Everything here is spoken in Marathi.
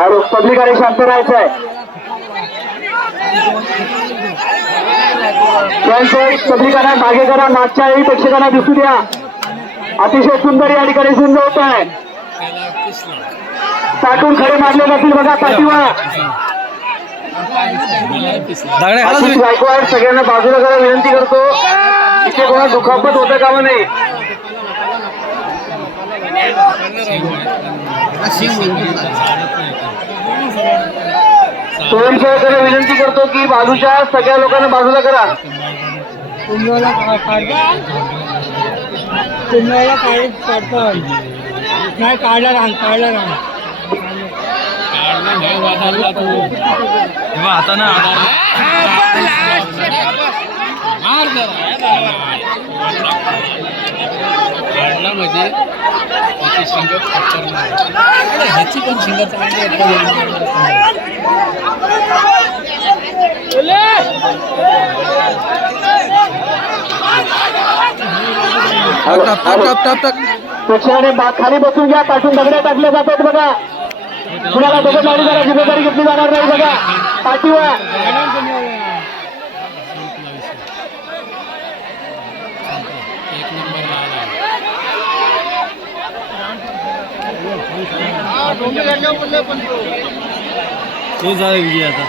हॅलो हॅलो पब्लिक आणि शांत राहायचं आहे पब्लिकांना मागे करा मागच्या वेळी प्रेक्षकांना दिसू द्या. अतिशय सुंदर या ठिकाणी सुंद होत आहे. पाठून खडे मारले जातील बघा पाठीवर. गायकवाड सगळ्यांना बाजूला करा विनंती करतो. इथे कोणा दुखापत होतं कामा नाही. स्वयंसेवकांना विनंती करतो की बाजूच्या सगळ्या लोकांना बाजूला करा. कुंभला कुंभला काढ काढतो नाही काढला राहण काढला तेव्हा आता म्हणजे त्याची शिंग खतरनाक ह्याची पण शिंग चांगली प्रेक्षकाने खाली बसून घ्या पाठून दगड्या टाकल्या जातात बघा. कुणाला दगड मारी जरा जिम्मेदारी घेतली जाणार नाही बघा. पाठीवर. तो झाला विजय आता.